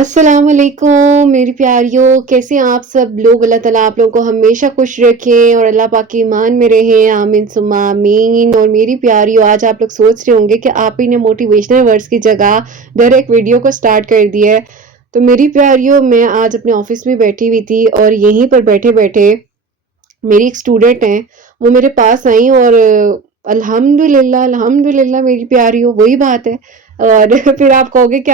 अस्सलाम वालेकुम मेरी प्यारियों, कैसे हैं आप सब लोग। अल्लाह ताला आप लोगों को हमेशा खुश रखें और अल्लाह पाक की ईमान में रहें, आमीन सुम्मा आमीन। और मेरी प्यारियों, आज आप लोग सोच रहे होंगे कि आप ही ने मोटिवेशनल वर्ड्स की जगह डायरेक्ट वीडियो को स्टार्ट कर दिया है। तो मेरी प्यारियों, मैं आज अपने ऑफिस में बैठी हुई थी और यहीं पर बैठे बैठे मेरी एक स्टूडेंट हैं, वो मेरे पास आई और अल्हम्दुलिल्लाह अल्हम्दुलिल्लाह मेरी प्यारियों, वही बात है। और फिर आप कहोगे कि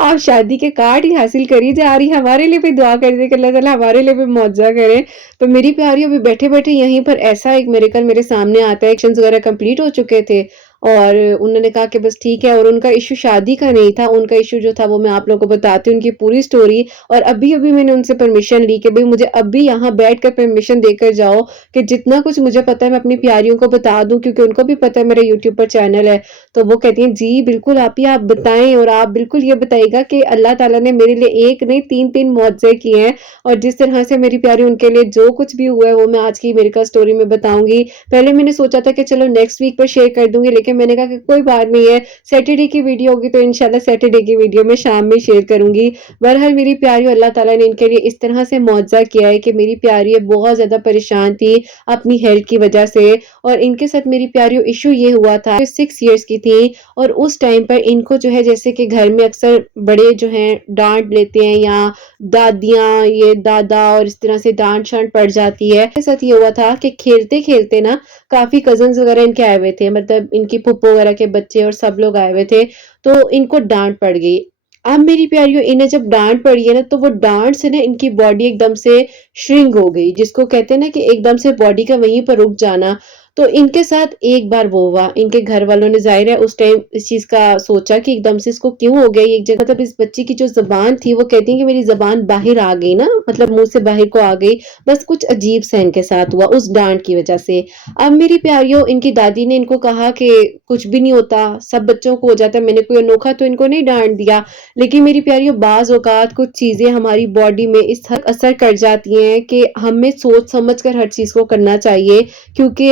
आप शादी के कार्ड ही हासिल करी जा रही, हमारे लिए भी दुआ कर दे कि अल्लाह ताला हमारे लिए भी मुआवजा करे। तो मेरी प्यारियों, अभी बैठे बैठे यहीं पर ऐसा एक मिरेकल मेरे सामने आता है। एक्शंस वगैरह कंप्लीट हो चुके थे और उन्होंने कहा कि बस ठीक है। और उनका इशू शादी का नहीं था, उनका इशू जो था वो मैं आप लोगों को बताती हूँ, उनकी पूरी स्टोरी। और अभी अभी मैंने उनसे परमिशन ली कि भाई मुझे अभी यहाँ बैठ कर परमिशन देकर जाओ कि जितना कुछ मुझे पता है मैं अपनी प्यारियों को बता दूं, क्योंकि उनको भी पता है मेरा यूट्यूब पर चैनल है। तो वो कहती हैं जी बिल्कुल आप ही आप बताएं, और आप बिल्कुल ये बताइएगा कि अल्लाह ताला ने मेरे लिए एक नहीं तीन तीन मुआवजे किए हैं। और जिस तरह से मेरी प्यारी उनके लिए जो कुछ भी हुआ है वो मैं आज की मेडिकल स्टोरी में बताऊंगी। पहले मैंने सोचा था कि चलो नेक्स्ट वीक पर शेयर कर दूंगी, लेकिन मैंने कहा कि कोई बात नहीं है, सैटरडे की वीडियो होगी तो इंशाल्लाह सैटरडे की वीडियो में शाम में शेयर करूंगी। बहरहाल मेरी प्यारी, अल्लाह ताला ने इनके लिए इस तरह से मुआवजा किया है कि मेरी प्यारी बहुत ज्यादा परेशान थी अपनी हेल्थ की वजह से। और इनके साथ मेरी प्यारी इशू ये हुआ था, 6 इयर्स की थी और उस टाइम पर इनको जो है, जैसे कि घर में अक्सर बड़े जो हैं डांट लेते हैं या दादियां ये दादा और इस तरह से डांट शांट पड़ जाती है। मेरे साथ ये हुआ था कि खेलते खेलते ना काफी कजन्स वगैरह इनके आए हुए थे, मतलब इनकी फुप्पो वगैरह के बच्चे और सब लोग आए हुए थे। तो इनको डांट पड़ गई। अब मेरी प्यारियों, इन्हें जब डांट पड़ी है ना, तो वो डांट से ना इनकी बॉडी एकदम से श्रिंक हो गई, जिसको कहते हैं ना कि एकदम से बॉडी का वहीं पर रुक जाना। तो इनके साथ एक बार वो हुआ, इनके घर वालों ने जाहिर है उस टाइम इस चीज का सोचा कि एकदम से इसको क्यों हो गया एक जगह। मतलब इस बच्ची की जो जबान थी, वो कहती है कि मेरी जबान बाहर आ गई ना, मतलब मुंह से बाहर को आ गई। बस कुछ अजीब सा इनके साथ हुआ उस डांट की वजह से। अब मेरी प्यारियों, इनकी दादी ने इनको कहा कि कुछ भी नहीं होता, सब बच्चों को हो जाता है, मैंने कोई अनोखा तो इनको नहीं डांट दिया। लेकिन मेरी प्यारियों, बाज औकात कुछ चीजें हमारी बॉडी में इस हद असर कर जाती हैं कि हमें सोच समझ कर हर चीज को करना चाहिए। क्योंकि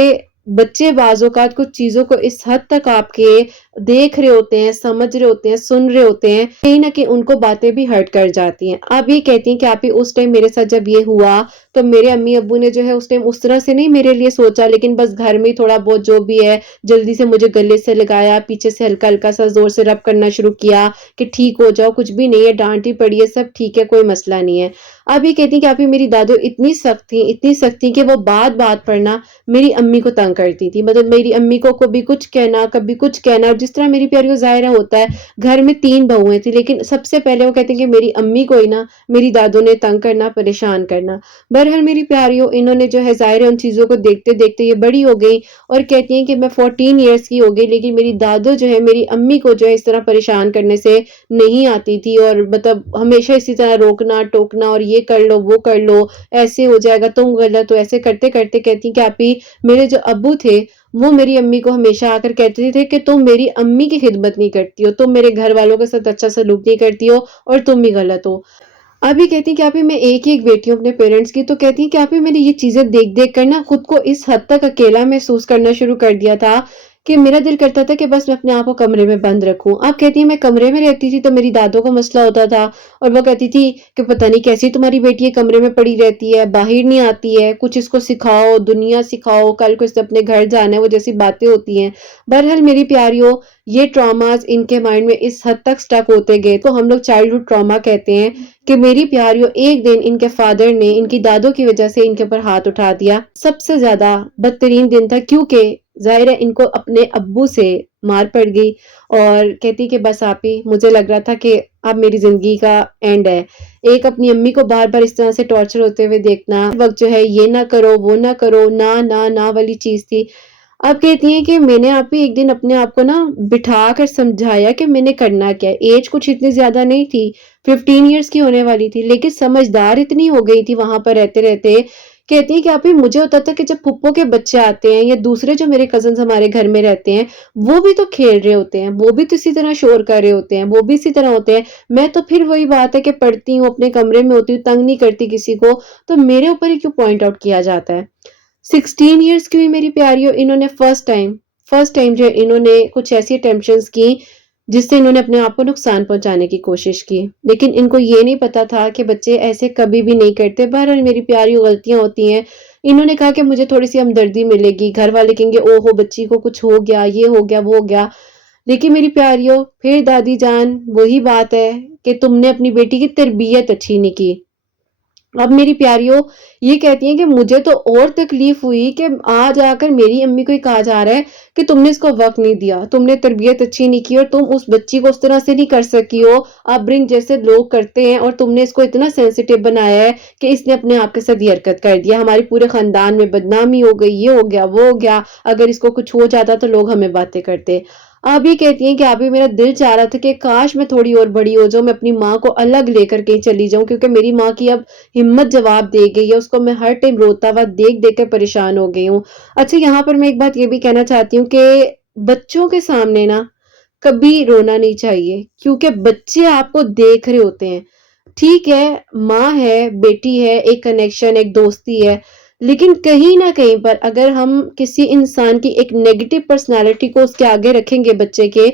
बच्चे बाज औकात कुछ चीजों को इस हद तक आपके देख रहे होते हैं, समझ रहे होते हैं, सुन रहे होते हैं, कहीं ना कहीं उनको बातें भी हर्ट कर जाती हैं। आप ये कहती हैं कि आप ही उस टाइम मेरे साथ जब ये हुआ, तो मेरे अम्मी अब्बू ने जो है उस टाइम उस तरह से नहीं मेरे लिए सोचा, लेकिन बस घर में थोड़ा बहुत जो भी है जल्दी से मुझे गले से लगाया, पीछे से हल्का हल्का सा जोर से रब करना शुरू किया कि ठीक हो जाओ, कुछ भी नहीं है, डांटी पड़ी है, सब ठीक है, कोई मसला नहीं है। अब ये कहती कि आप ही मेरी दादू इतनी सख्त थी कि वो बात बात पर ना मेरी अम्मी को तंग करती थी। मतलब मेरी अम्मी को कभी कुछ कहना कभी कुछ कहना। जिस तरह मेरी प्यारी को ज़ाहिर होता है, घर में 3 बहुएं थी, लेकिन सबसे पहले वो कहते हैं कि मेरी अम्मी को ही ना मेरी दादू ने तंग करना, परेशान करना। बहरहाल मेरी प्यारियों, इन्होंने जो है ज़ाहिर है उन चीज़ों को देखते देखते ये बड़ी हो गई और कहती हैं कि मैं 14 ईयर्स की हो गई, लेकिन मेरी दादू जो है मेरी अम्मी को जो है इस तरह परेशान करने से नहीं आती थी। और मतलब हमेशा इसी तरह रोकना टोकना और ये कर लो वो कर लो, ऐसे हो जाएगा, तुम गलत हो, ऐसे करते करते कहती कि आप ही मेरे जो अब्बू थे वो मेरी अम्मी को हमेशा आकर कहते थे कि तुम मेरी अम्मी की खिदमत नहीं करती हो, तुम मेरे घर वालों के साथ अच्छा सलूक नहीं करती हो और तुम भी गलत हो। अभी कहती कि आप ही मैं एक ही एक बेटी हूँ अपने पेरेंट्स की। तो कहती हैं कि आप ही मैंने ये चीजें देख देख कर ना खुद को इस हद तक अकेला महसूस करना शुरू कर दिया था कि मेरा दिल करता था कि बस मैं अपने आप को कमरे में बंद रखूं। आप कहती हैं मैं कमरे में रहती थी तो मेरी दादों को मसला होता था और वो कहती थी कि पता नहीं कैसी तुम्हारी बेटी है, कमरे में पड़ी रहती है, बाहर नहीं आती है, कुछ इसको सिखाओ, दुनिया सिखाओ, कल को इसने अपने घर जाना है, वो जैसी बातें होती हैं। बहरहाल मेरी प्यारियों, ये ट्रॉमास इनके माइंड में इस हद तक स्टक होते गए तो हम लोग चाइल्डहुड ट्रॉमा कहते हैं कि मेरी प्यारियों, एक दिन इनके फादर ने इनकी दादों की वजह से इनके ऊपर हाथ उठा दिया। सबसे ज्यादा बदतरीन दिन था, क्योंकि जाहिर है इनको अपने अब्बू से मार पड़ गई। और कहती कि बस आप ही, मुझे लग रहा था कि अब मेरी जिंदगी का एंड है। एक अपनी अम्मी को बार बार इस तरह से टॉर्चर होते हुए देखना, वक्त जो है ये ना करो वो ना करो, ना ना ना वाली चीज थी। अब कहती हैं कि मैंने आप ही एक दिन अपने आप को ना बिठा कर समझाया कि मैंने करना क्या है। एज कुछ इतनी ज्यादा नहीं थी, 15 ईयर्स की होने वाली थी, लेकिन समझदार इतनी हो गई थी वहां पर रहते रहते। कहती है कि आप ही मुझे होता था कि जब फुप्पो के बच्चे आते हैं या दूसरे जो मेरे कजन्स हमारे घर में रहते हैं, वो भी तो खेल रहे होते हैं, वो भी तो इसी तरह शोर कर रहे होते हैं, वो भी इसी तरह होते हैं। मैं तो फिर वही बात है कि पढ़ती हूँ, अपने कमरे में होती हूँ, तंग नहीं करती किसी को, तो मेरे ऊपर ही क्यों पॉइंट आउट किया जाता है। 16 ईयर्स की हुई मेरी प्यारियों, इन्होंने फर्स्ट टाइम जो इन्होंने कुछ ऐसी अटेम्प्शंस की جس سے انہوں نے اپنے آپ کو نقصان پہنچانے کی کوشش کی، لیکن ان کو یہ نہیں پتا تھا کہ بچے ایسے کبھی بھی نہیں کرتے۔ بہرحال میری پیاری غلطیاں ہوتی ہیں۔ انہوں نے کہا کہ مجھے تھوڑی سی ہمدردی ملے گی، گھر والے کہیں گے او ہو بچی کو کچھ ہو گیا، یہ ہو گیا، وہ ہو گیا، لیکن میری پیاریوں پھر دادی جان وہی بات ہے کہ تم نے اپنی بیٹی کی تربیت اچھی نہیں کی۔ اب میری پیاریوں یہ کہتی ہیں کہ مجھے تو اور تکلیف ہوئی کہ آج آ کر میری امی کو ہی کہا جا رہا ہے کہ تم نے اس کو وقت نہیں دیا، تم نے تربیت اچھی نہیں کی اور تم اس بچی کو اس طرح سے نہیں کر سکی ہو اپبرنگ جیسے لوگ کرتے ہیں، اور تم نے اس کو اتنا سینسیٹیو بنایا ہے کہ اس نے اپنے آپ کے ساتھ یہ حرکت کر دیا، ہمارے پورے خاندان میں بدنامی ہو گئی، یہ ہو گیا وہ ہو گیا، اگر اس کو کچھ ہو جاتا تو لوگ ہمیں باتیں کرتے۔ آپ یہ کہتی ہیں کہ ابھی میرا دل چاہ رہا تھا کہ کاش میں تھوڑی اور بڑی ہو جاؤں، میں اپنی ماں کو الگ لے کر کہیں چلی جاؤں، کیونکہ میری ماں کی اب ہمت جواب دے گئی ہے، اس کو میں ہر ٹائم روتا ہوا دیکھ دیکھ کر پریشان ہو گئی ہوں۔ اچھا یہاں پر میں ایک بات یہ بھی کہنا چاہتی ہوں کہ بچوں کے سامنے نا کبھی رونا نہیں چاہیے، کیونکہ بچے آپ کو دیکھ رہے ہوتے ہیں۔ ٹھیک ہے ماں ہے، بیٹی ہے، ایک کنیکشن، ایک دوستی ہے، لیکن کہیں نہ کہیں پر اگر ہم کسی انسان کی ایک نیگیٹو پرسنالٹی کو اس کے آگے رکھیں گے بچے کے،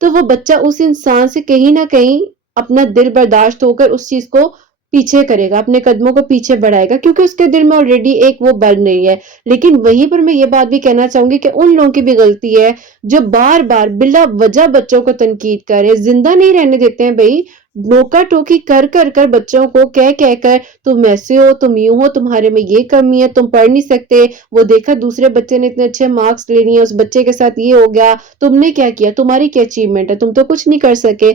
تو وہ بچہ اس انسان سے کہیں نہ کہیں اپنا دل برداشت ہو کر اس چیز کو پیچھے کرے گا، اپنے قدموں کو پیچھے بڑھائے گا، کیونکہ اس کے دل میں آلریڈی ایک وہ بن رہی ہے۔ لیکن وہیں پر میں یہ بات بھی کہنا چاہوں گی کہ ان لوگوں کی بھی غلطی ہے جو بار بار بلا وجہ بچوں کو تنقید کرے، زندہ نہیں رہنے دیتے ہیں بھائی، نوکا ٹوکی کر کر کر بچوں کو کہہ کر تم ایسے ہو، تم یوں ہو، تمہارے میں یہ کمی ہے، تم پڑھ نہیں سکتے، وہ دیکھا دوسرے بچے نے اتنے اچھے مارکس لے لیے، اس بچے کے ساتھ یہ ہو گیا، تم نے کیا کیا، تمہاری کیا اچیومنٹ ہے، تم تو کچھ نہیں کر سکے۔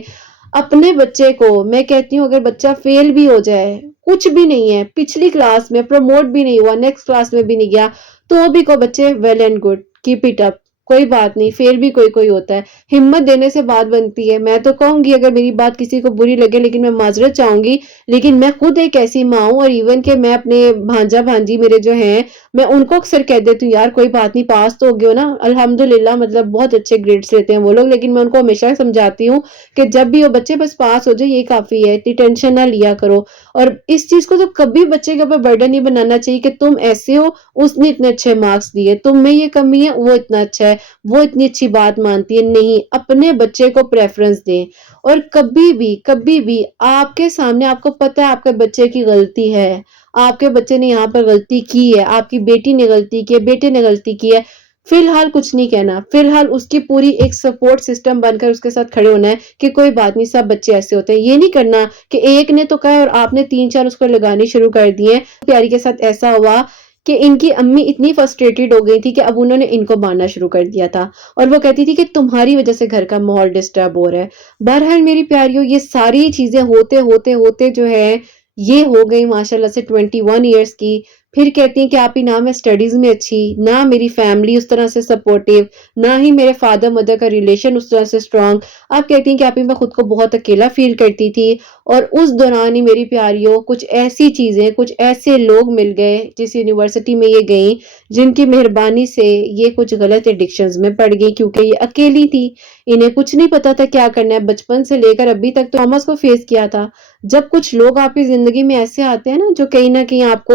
اپنے بچے کو میں کہتی ہوں اگر بچہ فیل بھی ہو جائے، کچھ بھی نہیں ہے، پچھلی کلاس میں پروموٹ بھی نہیں ہوا، نیکسٹ کلاس میں بھی نہیں گیا، تو بھی کو بچے well and good, keep it up, کوئی بات نہیں، فیل بھی کوئی کوئی ہوتا ہے، ہمت دینے سے بات بنتی ہے۔ میں تو کہوں گی اگر میری بات کسی کو بری لگے، لیکن میں معذرت چاہوں گی، لیکن میں خود ایک ایسی ماں ہوں، اور ایون کہ میں اپنے بھانجا بھانجی میرے جو ہیں، میں ان کو اکثر کہہ دیتی ہوں یار کوئی بات نہیں، پاس تو ہو گئے ہو نا، الحمدللہ، مطلب بہت اچھے گریڈز لیتے ہیں وہ لوگ، لیکن میں ان کو ہمیشہ سمجھاتی ہوں کہ جب بھی وہ بچے بس پاس ہو جائے یہ کافی ہے، اتنی ٹینشن نہ لیا کرو۔ اور اس چیز کو تو کبھی بچے کے اوپر برڈن نہیں بنانا چاہیے کہ تم ایسے ہو، اس نے اتنے اچھے مارکس دیے، تم میں یہ کمی ہے، وہ اتنا اچھا ہے، وہ اتنی اچھی بات مانتی ہے، نہیں، اپنے بچے کو پریفرنس دیں۔ اور کبھی بھی آپ کے سامنے آپ کو پتا ہے آپ کے بچے کی غلطی ہے، آپ کے بچے نے یہاں پر غلطی کی ہے، آپ کی بیٹی نے غلطی کی ہے، بیٹے نے غلطی کی ہے، فی الحال کچھ نہیں کہنا، فی الحال اس کی پوری ایک سپورٹ سسٹم بن کر اس کے ساتھ کھڑے ہونا ہے کہ کوئی بات نہیں، سب بچے ایسے ہوتے ہیں۔ یہ نہیں کرنا کہ ایک نے تو کہا اور آپ نے تین چار اس کو لگانے شروع کر دیے۔ پیاری کے ساتھ ایسا ہوا کہ ان کی امی اتنی فرسٹریٹڈ ہو گئی تھی کہ اب انہوں نے ان کو مارنا شروع کر دیا تھا، اور وہ کہتی تھی کہ تمہاری وجہ سے گھر کا ماحول ڈسٹرب ہو رہا ہے۔ بہرحال میری پیاریوں یہ ساری چیزیں ہوتے ہوتے ہوتے جو ہے یہ ہو گئی ماشاءاللہ سے 21 ایئرس کی۔ پھر کہتی ہیں کہ آپ ہی نہ میں سٹڈیز میں اچھی، نہ میری فیملی اس طرح سے سپورٹیو، نہ ہی میرے فادر مدر کا ریلیشن اس طرح سے سٹرونگ۔ آپ کہتی ہیں کہ آپ ہی میں خود کو بہت اکیلا فیل کرتی تھی، اور اس دوران ہی میری پیاریوں کچھ ایسی چیزیں، کچھ ایسے لوگ مل گئے جس یونیورسٹی میں یہ گئیں، جن کی مہربانی سے یہ کچھ غلط ایڈکشنز میں پڑ گئی، کیونکہ یہ اکیلی تھی، انہیں کچھ نہیں پتا تھا کیا کرنا ہے، بچپن سے لے کر ابھی تک تو ٹامس کو فیس کیا تھا۔ جب کچھ لوگ آپ کی زندگی میں ایسے آتے ہیں نا جو کہیں نہ کہیں آپ کو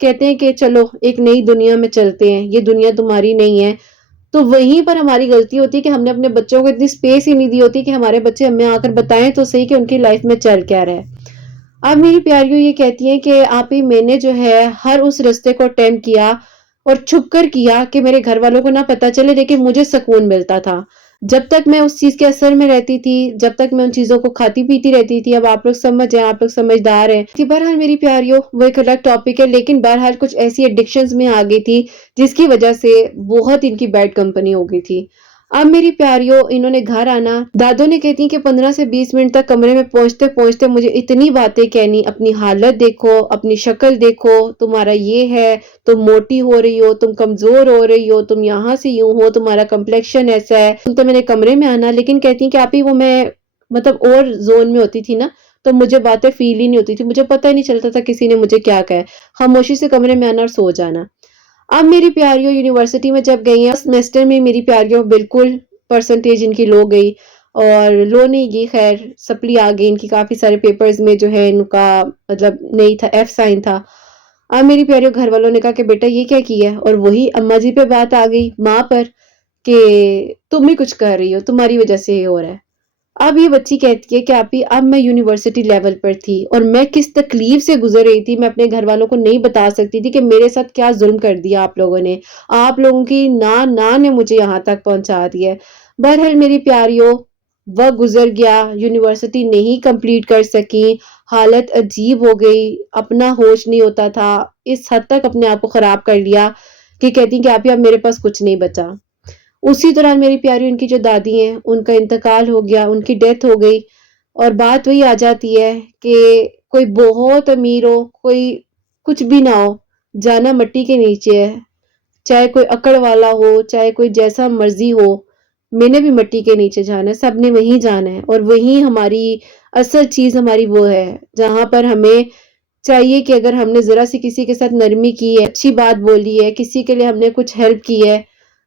کہتے ہیں کہ چلو ایک نئی دنیا میں چلتے ہیں، یہ دنیا تمہاری نہیں ہے، تو وہیں پر ہماری غلطی ہوتی ہے کہ ہم نے اپنے بچوں کو اتنی سپیس ہی نہیں دی ہوتی کہ ہمارے بچے ہمیں آ کر بتائیں تو صحیح کہ ان کی لائف میں چل کیا رہا ہے۔ اب میری پیاریوں یہ کہتی ہیں کہ آپ ہی میں نے جو ہے ہر اس رستے کو اٹیمپٹ کیا اور چھپ کر کیا کہ میرے گھر والوں کو نہ پتا چلے، لیکن مجھے سکون ملتا تھا جب تک میں اس چیز کے اثر میں رہتی تھی، جب تک میں ان چیزوں کو کھاتی پیتی رہتی تھی۔ اب آپ لوگ سمجھ ہیں، آپ لوگ سمجھدار ہیں کہ بہرحال میری پیاریوں وہ ایک الگ ٹاپک ہے، لیکن بہرحال کچھ ایسی ایڈکشنز میں آ گئی تھی جس کی وجہ سے بہت ان کی بیڈ کمپنی ہو گئی تھی۔ اب میری پیاریوں انہوں نے گھر آنا، دادوں نے کہتی کہ 15 سے 20 منٹ تک کمرے میں پہنچتے پہنچتے مجھے اتنی باتیں کہنی، اپنی حالت دیکھو، اپنی شکل دیکھو، تمہارا یہ ہے، تم موٹی ہو رہی ہو، تم کمزور ہو رہی ہو، تم یہاں سے یوں ہو، تمہارا کمپلیکشن ایسا ہے، تم تو میرے کمرے میں آنا۔ لیکن کہتی ہیں کہ آپ ہی وہ میں مطلب اور زون میں ہوتی تھی نا، تو مجھے باتیں فیل ہی نہیں ہوتی تھی، مجھے پتہ ہی نہیں چلتا تھا کسی نے مجھے کیا کہا ہے، خاموشی سے کمرے میں آنا اور سو جانا۔ اب میری پیاریوں یونیورسٹی میں جب گئی ہیں سیمسٹر میں، میری پیاریوں بالکل پرسنٹیج ان کی لو گئی، اور لو نہیں گئی، خیر سپلی آ گئی ان کی، کافی سارے پیپرز میں جو ہے ان کا مطلب نہیں تھا، ایف سائن تھا۔ اب میری پیاریوں گھر والوں نے کہا کہ بیٹا یہ کیا کیا ہے، اور وہی اماں جی پہ بات آ گئی، ماں پر، کہ تم ہی کچھ کر رہی ہو، تمہاری وجہ سے یہ ہو رہا ہے۔ اب یہ بچی کہتی ہے کہ آپی اب میں یونیورسٹی لیول پر تھی اور میں کس تکلیف سے گزر رہی تھی، میں اپنے گھر والوں کو نہیں بتا سکتی تھی کہ میرے ساتھ کیا ظلم کر دیا آپ لوگوں نے، آپ لوگوں کی نا نے مجھے یہاں تک پہنچا دیا ہے۔ بہرحال میری پیاریوں، وقت گزر گیا، یونیورسٹی نہیں کمپلیٹ کر سکی، حالت عجیب ہو گئی، اپنا ہوش نہیں ہوتا تھا، اس حد تک اپنے آپ کو خراب کر لیا کہ کہتی کہ آپی اب میرے پاس کچھ نہیں بچا۔ اسی دوران میری پیاری ان کی جو دادی ہیں ان کا انتقال ہو گیا، ان کی ڈیتھ ہو گئی، اور بات وہی آ جاتی ہے کہ کوئی بہت امیر ہو، کوئی کچھ بھی نہ ہو، جانا مٹی کے نیچے ہے، چاہے کوئی اکڑ والا ہو، چاہے کوئی جیسا مرضی ہو، میں نے بھی مٹی کے نیچے جانا ہے، سب نے وہیں جانا ہے، اور وہی ہماری اصل چیز ہماری وہ ہے جہاں پر ہمیں چاہیے کہ اگر ہم نے ذرا سی کسی کے ساتھ نرمی کی ہے، اچھی بات بولی ہے، کسی کے لیے ہم نے کچھ ہیلپ کی ہے،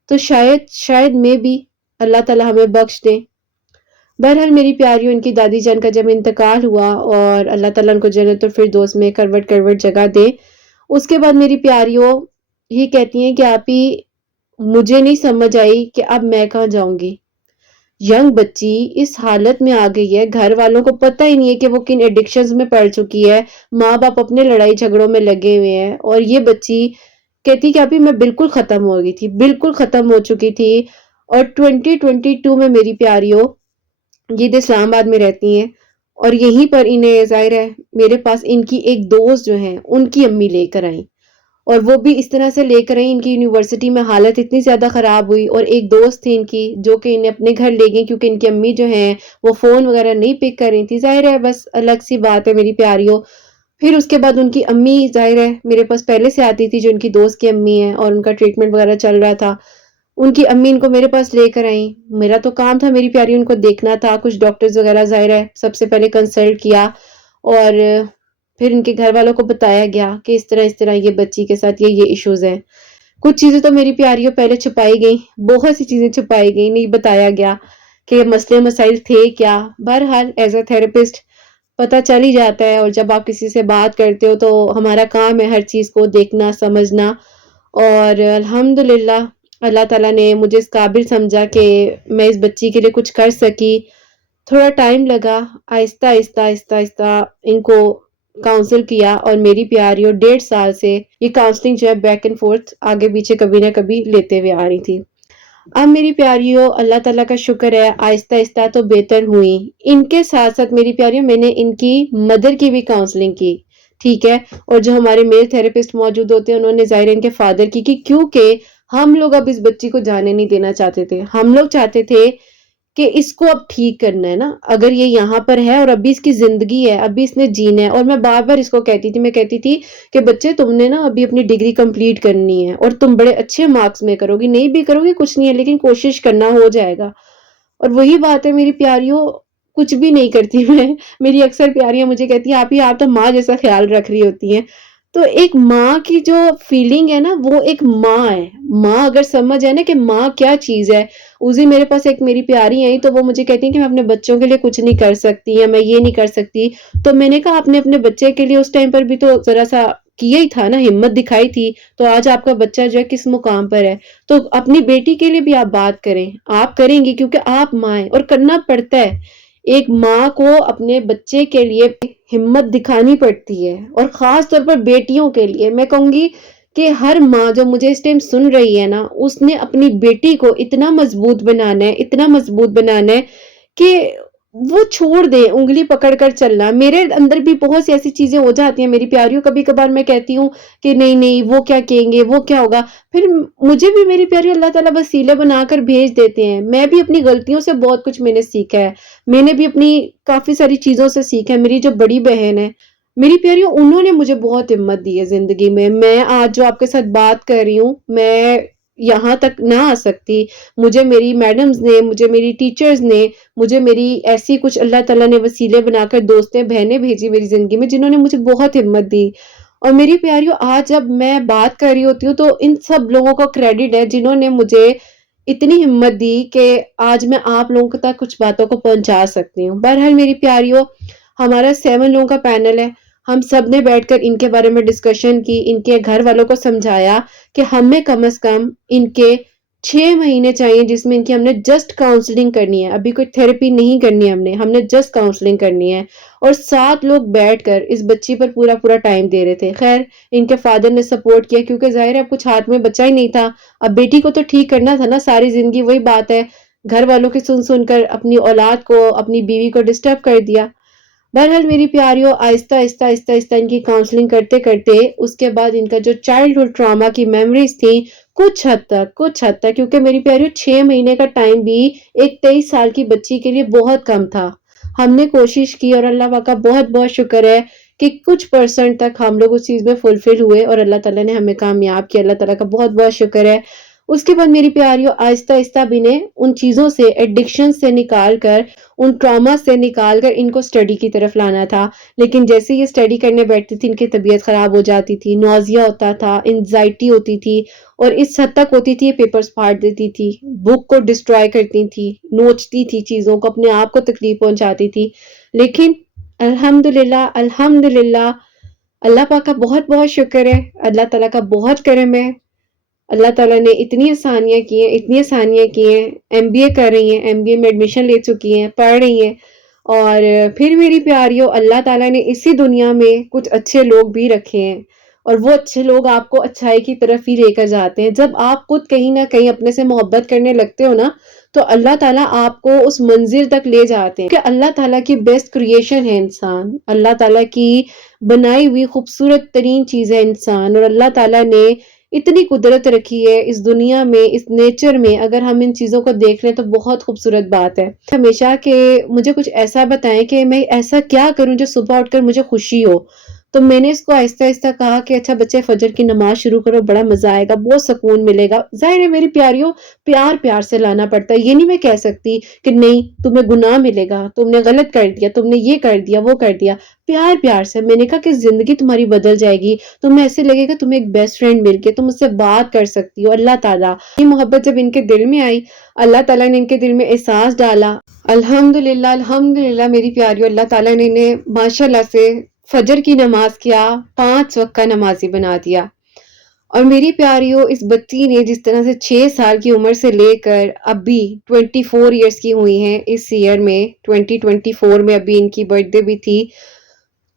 تو شاید میں بھی اللہ تعالیٰ ہمیں بخش دے۔ بہرحال میری پیاریوں، ان کی دادی جان کا جب انتقال ہوا اور اللہ تعالیٰ ان کو جنت الفردوس میں کروٹ کروٹ جگہ دے، اس کے بعد میری پیاریوں یہ کہتی ہیں کہ آپی مجھے نہیں سمجھ آئی کہ اب میں کہاں جاؤں گی۔ ینگ بچی اس حالت میں آ گئی ہے، گھر والوں کو پتہ ہی نہیں ہے کہ وہ کن ایڈکشنز میں پڑ چکی ہے، ماں باپ اپنے لڑائی جھگڑوں میں لگے ہوئے ہیں، اور یہ بچی کہتی کہ ابھی میں بالکل ختم ہو گئی تھی، بالکل ختم ہو چکی تھی۔ اور 2022 میں میری پیاریوں یہ اسلام آباد میں رہتی ہیں، اور یہیں پر انہیں ظاہر ہے میرے پاس ان کی ایک دوست جو ہیں ان کی امی لے کر آئیں، اور وہ بھی اس طرح سے لے کر آئیں، ان کی یونیورسٹی میں حالت اتنی زیادہ خراب ہوئی، اور ایک دوست تھی ان کی جو کہ انہیں اپنے گھر لے گئی کیونکہ ان کی امی جو ہیں وہ فون وغیرہ نہیں پک کر رہی تھی، ظاہر ہے بس الگ سی بات ہے میری پیاریوں۔ پھر اس کے بعد ان کی امی ظاہر ہے میرے پاس پہلے سے آتی تھی، جو ان کی دوست کی امی ہیں، اور ان کا ٹریٹمنٹ وغیرہ چل رہا تھا، ان کی امی ان کو میرے پاس لے کر آئیں۔ میرا تو کام تھا میری پیاری ان کو دیکھنا تھا، کچھ ڈاکٹرز وغیرہ ظاہر ہے سب سے پہلے کنسلٹ کیا، اور پھر ان کے گھر والوں کو بتایا گیا کہ اس طرح یہ بچی کے ساتھ یہ ایشوز ہیں۔ کچھ چیزیں تو میری پیاریوں پہلے چھپائی گئیں، بہت سی چیزیں چھپائی گئیں، نہیں بتایا گیا کہ مسئلے مسائل تھے کیا۔ بہرحال ایز اے تھراپسٹ پتہ چل ہی جاتا ہے، اور جب آپ کسی سے بات کرتے ہو تو ہمارا کام ہے ہر چیز کو دیکھنا سمجھنا، اور الحمدللہ اللہ تعالیٰ نے مجھے اس قابل سمجھا کہ میں اس بچی کے لیے کچھ کر سکی۔ تھوڑا ٹائم لگا، آہستہ آہستہ آہستہ آہستہ ان کو کاؤنسل کیا، اور میری پیاریوں 1.5 سال سے یہ کاؤنسلنگ جو ہے بیک اینڈ فورتھ آگے پیچھے کبھی نہ کبھی لیتے ہوئے آ رہی تھی۔ اب میری پیاریوں اللہ تعالیٰ کا شکر ہے آہستہ آہستہ تو بہتر ہوئی۔ ان کے ساتھ ساتھ میری پیاریوں میں نے ان کی مدر کی بھی کاؤنسلنگ کی، ٹھیک ہے، اور جو ہمارے میل تھراپسٹ موجود ہوتے ہیں انہوں نے ظاہر ان کے فادر کی کیونکہ ہم لوگ اب اس بچی کو جانے نہیں دینا چاہتے تھے، ہم لوگ چاہتے تھے کہ اس کو اب ٹھیک کرنا ہے نا، اگر یہ یہاں پر ہے اور ابھی اس کی زندگی ہے، ابھی اس نے جینا ہے، اور میں بار بار اس کو کہتی تھی، میں کہتی تھی کہ بچے تم نے نا ابھی اپنی ڈگری کمپلیٹ کرنی ہے، اور تم بڑے اچھے مارکس میں کرو گی، نہیں بھی کرو گی کچھ نہیں ہے لیکن کوشش کرنا ہو جائے گا۔ اور وہی بات ہے میری پیاریوں، کچھ بھی نہیں کرتی میں، میری اکثر پیاریاں مجھے کہتی ہیں آپ تو ماں جیسا خیال رکھ رہی ہوتی ہیں۔ تو ایک ماں کی جو فیلنگ ہے نا وہ ایک ماں ہے، ماں اگر سمجھ ہے نا کہ ماں کیا چیز ہے۔ اسی میرے پاس ایک میری پیاری آئی تو وہ مجھے کہتی ہیں کہ میں اپنے بچوں کے لیے کچھ نہیں کر سکتی، یا میں یہ نہیں کر سکتی، تو میں نے کہا آپ نے اپنے بچے کے لیے اس ٹائم پر بھی تو ذرا سا کیا ہی تھا نا، ہمت دکھائی تھی، تو آج آپ کا بچہ جو ہے کس مقام پر ہے، تو اپنی بیٹی کے لیے بھی آپ بات کریں، آپ کریں گی کیونکہ آپ ماں ہیں اور کرنا پڑتا ہے۔ ایک ماں کو اپنے بچے کے لیے ہمت دکھانی پڑتی ہے، اور خاص طور پر بیٹیوں کے لیے میں کہوں گی کہ ہر ماں جو مجھے اس ٹائم سن رہی ہے نا، اس نے اپنی بیٹی کو اتنا مضبوط بنانا ہے، اتنا مضبوط بنانا ہے کہ وہ چھوڑ دے انگلی پکڑ کر چلنا۔ میرے اندر بھی بہت سی ایسی چیزیں ہو جاتی ہیں میری پیاریوں، کبھی کبھار میں کہتی ہوں کہ نہیں وہ کیا کہیں گے، وہ کیا ہوگا، پھر مجھے بھی میری پیاریوں اللہ تعالیٰ وسیلے بنا کر بھیج دیتے ہیں۔ میں بھی اپنی غلطیوں سے بہت کچھ میں نے سیکھا ہے، میں نے بھی اپنی کافی ساری چیزوں سے سیکھا ہے۔ میری جو بڑی بہن ہے میری پیاریوں، انہوں نے مجھے بہت ہمت دی ہے زندگی میں۔ میں آج جو آپ کے ساتھ بات کر رہی ہوں، میں یہاں تک نہ آ سکتی، مجھے میری میڈمز نے، مجھے میری ٹیچرز نے، مجھے میری ایسی کچھ اللہ تعالیٰ نے وسیلے بنا کر دوستیں بہنیں بھیجی میری زندگی میں جنہوں نے مجھے بہت ہمت دی۔ اور میری پیاریوں آج جب میں بات کر رہی ہوتی ہوں تو ان سب لوگوں کا کریڈٹ ہے جنہوں نے مجھے اتنی ہمت دی کہ آج میں آپ لوگوں تک کچھ باتوں کو پہنچا سکتی ہوں۔ بہرحال میری پیاریوں، ہمارا 7 لوگوں کا پینل ہے، ہم سب نے بیٹھ کر ان کے بارے میں ڈسکشن کی، ان کے گھر والوں کو سمجھایا کہ ہمیں کم از کم ان کے 6 महीने चाहिए जिसमें इनकी हमने जस्ट काउंसलिंग करनी है, अभी कोई थेरेपी नहीं करनी है हमने जस्ट काउंसलिंग करनी है। और 7 लोग बैठकर इस बच्ची पर पूरा-पूरा टाइम दे रहे थे। ख़ैर इनके फ़ादर ने सपोर्ट किया क्योंकि ज़ाहिर है अब कुछ हाथ में बचा ही नहीं था। अब बेटी को तो ठीक करना था ना सारी ज़िंदगी, वही बात है। घर वालों की सुन-सुन कर अपनी औलाद को, अपनी बीवी को डिस्टर्ब कर दिया। बहरहाल मेरी प्यारियों आहिस्ता-आहिस्ता इनकी काउंसलिंग करते-करते उसके बाद इनका जो चाइल्डहुड ट्रॉमा की मेमोरीज़ थी, कुछ हद तक क्योंकि मेरी प्यारियों 6 महीने का टाइम भी एक 23 साल की बच्ची के लिए बहुत कम था। हमने कोशिश की और अल्लाह पाक का बहुत-बहुत शुक्र है कि कुछ परसेंट तक हम लोग उस चीज़ में फुलफिल हुए और अल्लाह ताला ने हमें कामयाब किया। अल्लाह ताला का बहुत-बहुत शुक्र है। उसके बाद मेरी प्यारियों आहिस्ता-आहिस्ता अब इन्हें उन चीज़ों से, एडिक्शन से निकाल कर, उन ट्रॉमा से निकाल कर इनको स्टडी की तरफ लाना था। लेकिन जैसे ये स्टडी करने बैठती थी, इनकी तबीयत ख़राब हो जाती थी, नौज़िया होता था, एंग्ज़ायटी होती थी और इस हद तक होती थी ये पेपर्स फाड़ देती थी, बुक को डिस्ट्रॉय करती थी, नोचती थी चीज़ों को, अपने आप को तकलीफ़ पहुँचाती थी। लेकिन अल्हम्दुलिल्लाह, अल्हम्दुलिल्लाह अल्लाह पाक का बहुत-बहुत शुक्र है, अल्लाह ताला का बहुत करम है। अल्लाह ताला ने इतनी आसानियाँ की हैं, एमबीए कर रही हैं, एमबीए में एडमिशन ले चुकी हैं, पढ़ रही हैं। और फिर मेरी प्यारियों अल्लाह ताला ने इसी दुनिया में कुछ अच्छे लोग भी रखे हैं और वो अच्छे लोग आपको अच्छाई की तरफ ही लेकर जाते हैं। जब आप खुद कहीं न कहीं अपने से मोहब्बत करने लगते हो ना, तो अल्लाह ताला आपको उस मंज़िल तक ले जाते हैं। क्योंकि अल्लाह ताला की बेस्ट क्रिएशन है इंसान। अल्लाह ताला की बनाई हुई खूबसूरत तरीन चीज़ है इंसान और अल्लाह ताला ने इतनी कुदरत रखी है इस दुनिया में, इस नेचर में, अगर हम इन चीज़ों को देख लें तो बहुत खूबसूरत बात है। हमेशा कि मुझे कुछ ऐसा बताएँ कि मैं ऐसा क्या करूँ जो सुबह उठकर मुझे खुशी हो? तो मैंने इसको आहिस्ता-आहिस्ता कहा कि अच्छा बच्चे फ़जर की नमाज़ शुरू करो, बड़ा मज़ा आएगा, बहुत सुकून मिलेगा। ज़ाहिर है मेरी प्यारियों, प्यार-प्यार से लाना पड़ता है। ये नहीं मैं कह सकती कि नहीं तुम्हें गुनाह मिलेगा, तुमने गलत कर दिया, तुमने ये कर दिया, वो कर दिया। प्यार-प्यार से मैंने कहा कि ज़िंदगी तुम्हारी बदल जाएगी। तुम्हें ऐसे लगेगा तुम्हें एक बेस्ट फ्रेंड मिल गई, तुम उससे बात कर सकती हो। अल्लाह ताला ये मोहब्बत जब इनके दिल में आई, अल्लाह ताला ने इनके दिल में एहसास डाला। अल्हम्दुलिल्लाह, अल्हम्दुलिल्लाह मेरी प्यारियों अल्लाह ताला ने इन्हें माशाल्लाह से फजर की नमाज क्या 5 वक्त का नमाजी बना दिया। और मेरी प्यारियों इस बच्ची ने जिस तरह से 6 साल की उम्र से लेकर अभी 24 इयर्स की हुई हैं, इस ईयर में 2024 में अभी इनकी बर्थडे भी थी।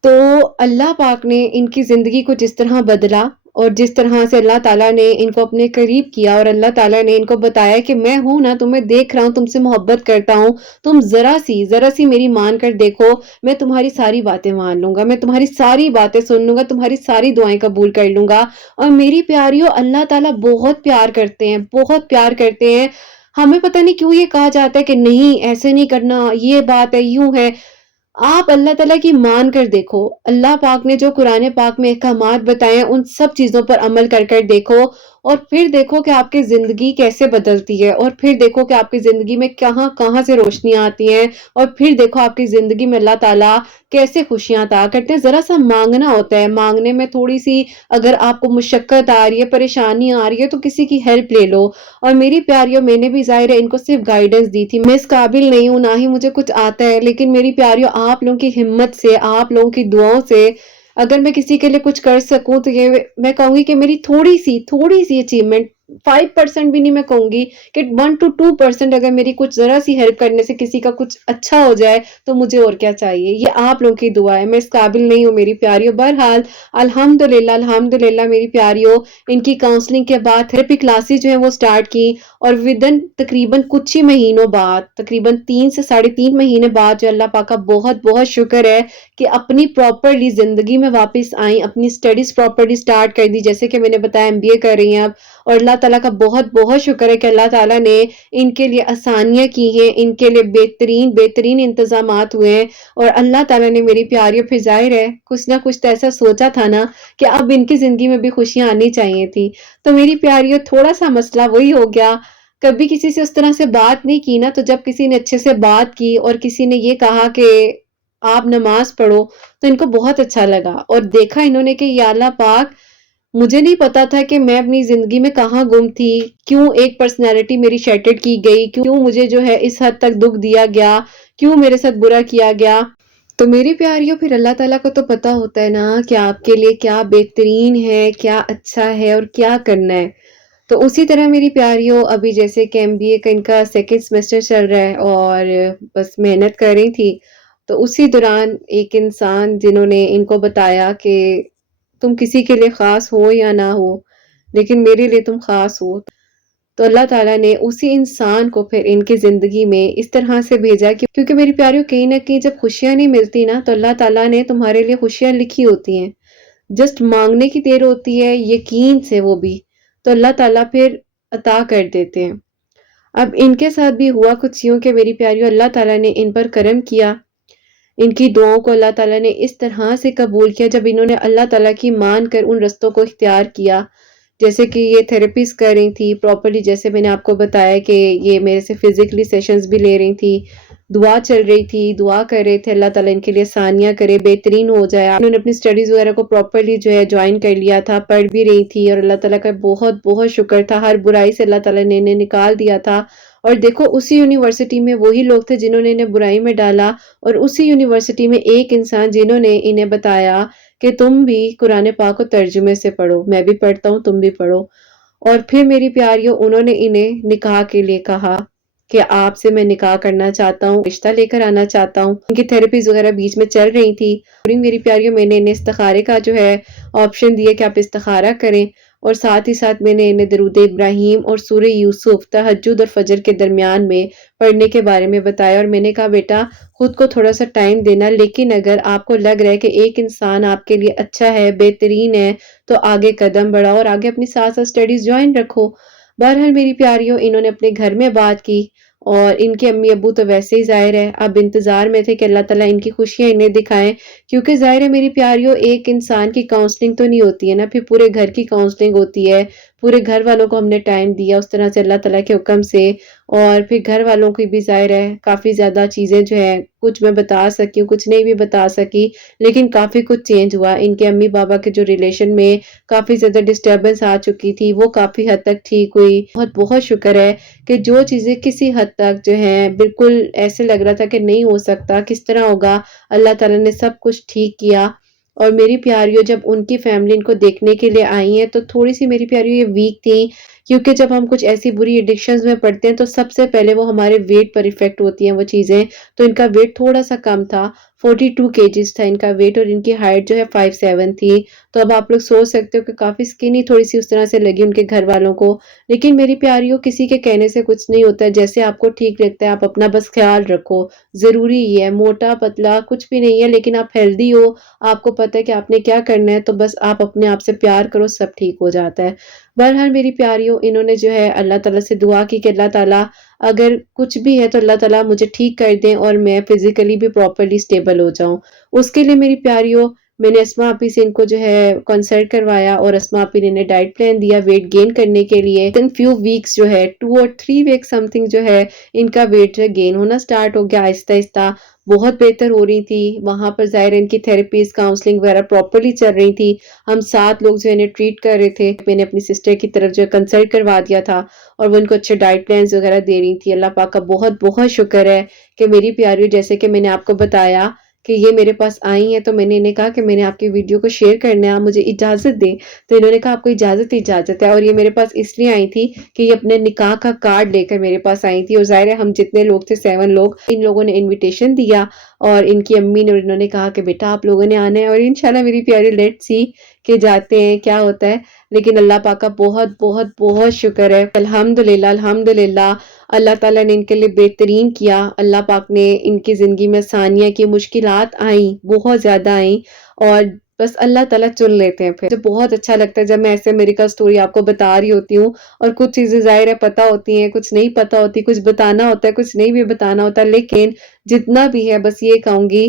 तो अल्लाह पाक ने इनकी ज़िंदगी को जिस तरह बदला और जिस तरह से अल्लाह ताला ने इनको अपने करीब किया और अल्लाह ताला ने इनको बताया कि मैं हूँ ना, तुम्हें देख रहा हूँ, तुमसे मोहब्बत करता हूँ, तुम ज़रा-सी मेरी मान कर देखो, मैं तुम्हारी सारी बातें मान लूँगा, मैं तुम्हारी सारी बातें सुन लूँगा, तुम्हारी सारी दुआएँ कबूल कर लूँगा। और मेरी प्यारियों अल्लाह ताला बहुत प्यार करते हैं, बहुत प्यार करते हैं। हमें पता नहीं क्यों ये कहा जाता है कि नहीं ऐसे नहीं करना, ये बात है, यूँ है। आप अल्लाह ताला की मान कर देखो, अल्लाह पाक ने जो कुरान पाक में अहकामात बताए हैं, उन सब चीज़ों पर अमल कर देखो और फिर देखो कि आपकी ज़िंदगी कैसे बदलती है और फिर देखो कि आपकी ज़िंदगी में कहाँ-कहाँ से रोशनियाँ आती हैं और फिर देखो आपकी ज़िंदगी में अल्लाह ताला कैसे खुशियाँ अता करते हैं। ज़रा-सा माँगना होता है, माँगने में थोड़ी-सी अगर आपको मुशक्कत आ रही है, परेशानी आ रही है, तो किसी की हेल्प ले लो। और मेरी प्यारियों मैंने भी ज़ाहिर है इनको सिर्फ़ गाइडेंस दी थी। मैं इस काबिल नहीं हूँ, ना ही मुझे कुछ आता है, लेकिन मेरी प्यारियों आप लोगों की हिम्मत से, आप लोगों की दुआओं से अगर मैं किसी के लिए कुछ कर सकूँ तो ये मैं कहूँगी कि मेरी थोड़ी-सी अचीवमेंट 5% भी नहीं, मैं कहूँगी कि 1 टू 2% अगर मेरी कुछ ज़रा-सी हेल्प करने से किसी का कुछ अच्छा हो जाए, तो मुझे और क्या चाहिए। ये आप लोगों की दुआ है, मैं इस काबिल नहीं हूँ मेरी प्यारियों। बहरहाल अल्हम्दुलिल्लाह मेरी प्यारियों इनकी काउंसलिंग के बाद थेरेपी क्लासेस जो हैं वो स्टार्ट की और विदिन तकरीबन कुछ ही महीनों बाद, तकरीबन 3 से साढ़े 3 महीने बाद जो अल्लाह पाक का बहुत-बहुत शुक्र है कि अपनी प्रॉपर्ली ज़िंदगी में वापस आई, अपनी स्टडीज़ प्रॉपर्ली स्टार्ट कर दी। जैसे कि मैंने बताया एमबीए कर रही हैं अब और अल्लाह ताला का बहुत-बहुत शुक्र है कि अल्लाह ताला ने इनके लिए आसानियाँ की हैं, इनके लिए बेहतरीन इंतज़ामात हुए हैं और अल्लाह ताला ने मेरी प्यारियों फिर ज़ाहिर है कुछ ना कुछ तो ऐसा सोचा था ना कि अब इनकी ज़िंदगी में भी खुशियाँ आनी चाहिए थी। तो मेरी प्यारियों थोड़ा-सा मसला वही हो गया, कभी किसी से उस तरह से बात नहीं की ना, तो जब किसी ने अच्छे से बात की और किसी ने ये कहा कि आप नमाज़ पढ़ो, तो इनको बहुत अच्छा लगा और देखा इन्होंने कि या अल्लाह पाक, मुझे नहीं पता था कि मैं अपनी ज़िंदगी में कहाँ गुम थी, क्यों एक पर्सनैलिटी मेरी शैटर्ड की गई, क्यों मुझे जो है इस हद तक दुःख दिया गया, क्यों मेरे साथ बुरा किया गया। तो मेरी प्यारियों फिर अल्लाह ताला को तो पता होता है ना कि आपके लिए क्या बेहतरीन है, क्या अच्छा है और क्या करना है। तो उसी तरह मेरी प्यारियों अभी जैसे कि एमबीए का इनका सेकंड सेमेस्टर चल रहा है और बस मेहनत कर रही थी। तो उसी दौरान एक इंसान जिन्होंने इनको बताया कि तुम किसी के लिए ख़ास हो या ना हो, लेकिन मेरे लिए तुम ख़ास हो। तो अल्लाह ताला ने उसी इंसान को फिर इनकी ज़िंदगी में इस तरह से भेजा कि क्योंकि मेरी प्यारियों कहीं न कहीं जब खुशियाँ नहीं मिलती ना तो अल्लाह ताला ने तुम्हारे लिए खुशियाँ लिखी होती हैं। जस्ट माँगने की देर होती है यकीन से वो भी, तो अल्लाह ताला फिर अता कर देते हैं। अब इनके साथ भी हुआ कुछ यूँ कि मेरी प्यारियों अल्लाह ताला ने इन पर करम किया। इनकी दुआओं को अल्लाह ताला ने इस तरह से कबूल किया जब इन्होंने अल्लाह ताला की मान कर उन रस्तों को इख्तियार किया। जैसे कि ये थेरेपीज़ कर रही थी प्रॉपर्ली जैसे मैंने आपको बताया कि ये मेरे से फिज़िकली सेशंस भी ले रही थी। दुआ चल रही थी, दुआ कर रहे थे अल्लाह ताला इनके लिए आसानियाँ करे, बेहतरीन हो जाए। इन्होंने अपनी स्टडीज़ वगैरह को प्रॉपर्ली जो है जॉइन कर लिया था, पढ़ भी रही थी और अल्लाह ताला का बहुत-बहुत शुक्र था, हर बुराई से अल्लाह ताला ने इन्हें निकाल दिया था। और देखो उसी यूनिवर्सिटी में वही लोग थे जिन्होंने इन्हें बुराई में डाला और उसी यूनिवर्सिटी में एक इंसान जिन्होंने इन्हें बताया कि तुम भी कुरान पाक को तर्जुमे से पढ़ो, मैं भी पढ़ता हूँ, तुम भी पढ़ो। और फिर मेरी प्यारियों उन्होंने इन्हें निकाह के लिए कहा कि आपसे मैं निकाह करना चाहता हूँ, रिश्ता लेकर आना चाहता हूँ। उनकी थेरेपीज़ वगैरह बीच में चल रही थी। और मेरी प्यारियों मैंने इन्हें इस्तिखारे का जो है ऑप्शन दिया कि आप इस्तिखारा करें और साथ ही साथ मैंने इन्हें दरूद इब्राहीम और सूरह यूसुफ, तहज्जुद और फजर के दरमियान में पढ़ने के बारे में बताया और मैंने कहा बेटा खुद को थोड़ा-सा टाइम देना लेकिन अगर आपको लग रहा है कि एक इंसान आपके लिए अच्छा है, बेहतरीन है, तो आगे कदम बढ़ाओ और आगे अपनी साथ-साथ स्टडीज़ जॉइन रखो। बहरहाल मेरी प्यारियों इन्होंने अपने घर में बात की और इनके अम्मी-अब्बू तो वैसे ही ज़ाहिर है अब इंतज़ार में थे कि अल्लाह ताला इनकी खुशियाँ इन्हें दिखाएँ क्योंकि ज़ाहिर है मेरी प्यारियों एक इंसान की काउंसलिंग तो नहीं होती है ना, फिर पूरे घर की काउंसलिंग होती है। पूरे घर वालों को हमने टाइम दिया उस तरह से अल्लाह ताला के हुक्म से और फिर घर वालों की भी ज़ाहिर है काफ़ी ज़्यादा चीज़ें जो हैं कुछ मैं बता सकी हूँ, कुछ नहीं भी बता सकी, लेकिन काफ़ी कुछ चेंज हुआ। इनके अम्मी-बाबा के जो रिलेशन में काफ़ी ज़्यादा डिस्टर्बेंस आ चुकी थी, वो काफ़ी हद तक ठीक हुई। बहुत-बहुत शुक्र है कि जो चीज़ें किसी हद तक जो हैं बिल्कुल ऐसे लग रहा था कि नहीं हो सकता, किस तरह होगा, अल्लाह ताला ने सब कुछ ठीक किया। और मेरी प्यारियों जब उनकी फैमिली इनको देखने के लिए आई हैं, तो थोड़ी-सी मेरी प्यारियों ये वीक थी, क्योंकि जब हम कुछ ऐसी बुरी एडिक्शंस में पड़ते हैं, तो सबसे पहले वो हमारे वेट पर इफ़ेक्ट होती हैं वो चीज़ें। तो इनका वेट थोड़ा-सा कम था, 42 केजीज़ था इनका वेट और इनकी हाइट जो है 5'7" थी। तो अब आप लोग सोच सकते हो कि काफ़ी स्किनी थोड़ी-सी उस तरह से लगी उनके घर वालों को। लेकिन मेरी प्यारियों किसी के कहने से कुछ नहीं होता है, जैसे आपको ठीक लगता है आप अपना बस ख़्याल रखो। ज़रूरी ये है, मोटा-पतला कुछ भी नहीं है लेकिन आप हेल्दी हो, आपको पता है कि आपने क्या करना है, तो बस आप अपने आप से प्यार करो, सब ठीक हो जाता है। बहरहाल मेरी प्यारियों इन्होंने जो है अल्लाह ताला से दुआ की कि अल्लाह ताला अगर कुछ भी है तो अल्लाह ताला मुझे ठीक कर दें और मैं फिज़िकली भी प्रॉपर्ली स्टेबल हो जाऊँ। उसके लिए मेरी प्यारियों मैंने अस्मा आपी से इनको जो है कंसल्ट करवाया और अस्मा आपी ने इन्हें डाइट प्लान दिया वेट गेन करने के लिए। विदिन फ्यू वीक्स जो है 2 और 3 वीक्स समथिंग जो है इनका वेट जो है गेन होना स्टार्ट हो गया आहिस्ता-आहिस्ता। बहुत बेहतर हो रही थी। वहाँ पर ज़ाहिर है इनकी थेरेपीज़, काउंसलिंग वगैरह प्रॉपर्ली चल रही थी। हम 7 लोग जो है इन्हें ट्रीट कर रहे थे। मैंने अपनी सिस्टर की तरफ जो है कंसल्ट करवा दिया था और वो इनको अच्छे डाइट प्लान्स वगैरह दे रही थी। अल्लाह पाक का बहुत-बहुत शुक्र है कि मेरी प्यारी जैसे कि मैंने आपको बताया कि ये मेरे पास आई हैं, तो मैंने इन्हें कहा कि मैंने आपकी वीडियो को शेयर करना है, आप मुझे इजाज़त दें। तो इन्होंने कहा आपको इजाज़त ही इजाज़त है और ये मेरे पास इसलिए आई थी कि ये अपने निकाह का कार्ड लेकर मेरे पास आई थी और ज़ाहिर है हम जितने लोग थे 7 लोग, इन लोगों ने इन्विटेशन दिया और इनकी अम्मी ने और इन्होंने कहा कि बेटा आप लोगों ने आना है और इंशाल्लाह मेरी प्यारी लेट्स सी कि जाते हैं, क्या होता है। लेकिन अल्लाह पाक का बहुत शुक्र है। अल्हम्दुलिल्लाह, अल्हम्दुलिल्लाह अल्लाह ताला ने इनके लिए बेहतरीन किया। अल्लाह पाक ने इनकी ज़िंदगी में आसानियाँ की, मुश्किलात आईं, बहुत ज़्यादा आईं और बस अल्लाह ताला चुन लेते हैं फिर। मुझे बहुत अच्छा लगता है जब मैं ऐसे मेडिकल स्टोरी आपको बता रही होती हूँ और कुछ चीज़ें ज़ाहिर है पता होती हैं, कुछ नहीं पता होती, कुछ बताना होता है, कुछ नहीं भी बताना होता। लेकिन जितना भी है बस ये कहूँगी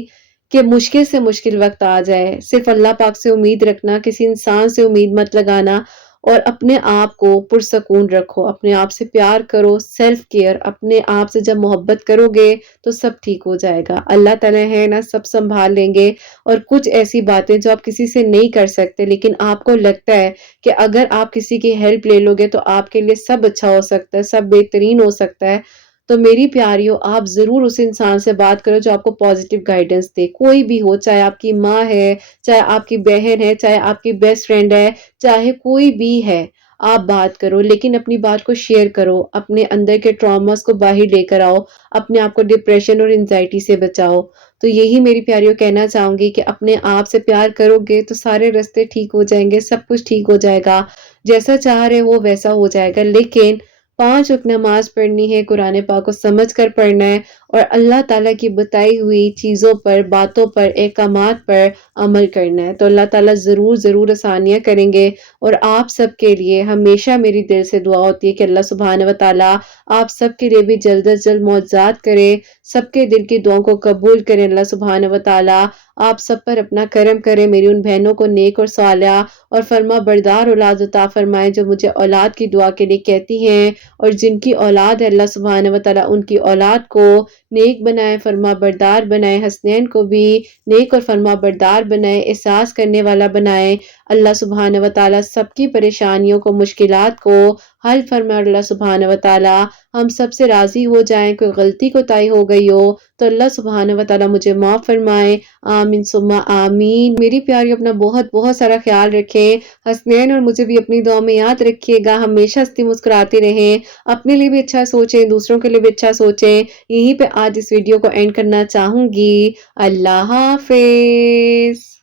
कि मुश्किल से मुश्किल वक़्त आ जाए, सिर्फ़ अल्लाह पाक से उम्मीद रखना, किसी इंसान से उम्मीद मत लगाना और अपने आप को पुरसकून रखो, अपने आप से प्यार करो, सेल्फ केयर, अपने आप से जब मोहब्बत करोगे तो सब ठीक हो जाएगा। अल्लाह ताला है ना सब सँभाल लेंगे और कुछ ऐसी बातें जो आप किसी से नहीं कर सकते लेकिन आपको लगता है कि अगर आप किसी की हेल्प ले लोगे तो आपके लिए सब अच्छा हो सकता है, सब बेहतरीन हो सकता है। तो मेरी प्यारियों आप ज़रूर उस इंसान से बात करो जो आपको पॉज़िटिव गाइडेंस दे, कोई भी हो, चाहे आपकी माँ है, चाहे आपकी बहन है, चाहे आपकी बेस्ट फ्रेंड है, चाहे कोई भी है। آپ بات کرو، لیکن اپنی بات کو شیئر کرو، اپنے اندر کے ٹراماز کو باہر لے کر آؤ، اپنے آپ کو ڈپریشن اور انزائٹی سے بچاؤ۔ تو یہی میری پیاریوں کہنا چاہوں گی کہ اپنے آپ سے پیار کرو گے تو سارے راستے ٹھیک ہو جائیں گے، سب کچھ ٹھیک ہو جائے گا، جیسا چاہ رہے وہ ویسا ہو جائے گا۔ لیکن 5 وقت نماز پڑھنی ہے، قرآن پاک کو سمجھ کر پڑھنا ہے، اور اللہ تعالیٰ کی بتائی ہوئی چیزوں پر، باتوں پر، احکامات پر عمل کرنا ہے۔ تو اللہ تعالیٰ ضرور ضرور آسانیاں کریں گے۔ اور آپ سب کے لیے ہمیشہ میری دل سے دعا ہوتی ہے کہ اللہ سبحانہ و تعالیٰ آپ سب کے لیے بھی جلد از جلد معجزات کرے، سب کے دل کی دعاؤں کو قبول کرے اللہ سبحانہ و تعالیٰ، آپ سب پر اپنا کرم کرے، میری ان بہنوں کو نیک اور صالحہ اور فرما بردار اولاد عطا فرمائے جو مجھے اولاد کی دعا کے لیے کہتی ہیں، اور جن کی اولاد ہے اللہ سبحانہ و تعالیٰ ان کی اولاد کو نیک بنائے، فرما بردار بنائے، حسنین کو بھی نیک اور فرما بردار بنائے، احساس کرنے والا بنائے۔ اللہ سبحانہ و تعالیٰ سب کی پریشانیوں کو، مشکلات کو حل فرمائے، اللہ سبحانہ و تعالیٰ ہم سب سے راضی ہو جائیں۔ کوئی غلطی کوتاہی ہو گئی ہو تو اللہ سبحانہ و تعالیٰ مجھے معاف فرمائے، آمین ثم آمین۔ میری پیاری اپنا بہت بہت سارا خیال رکھیں، حسنین اور مجھے بھی اپنی دعا میں یاد رکھیے گا، ہمیشہ ہنستی مسکراتے رہیں، اپنے لیے بھی اچھا سوچیں، دوسروں کے لیے بھی اچھا سوچیں۔ یہیں پہ آج اس ویڈیو کو اینڈ کرنا چاہوں گی۔ اللہ حافظ۔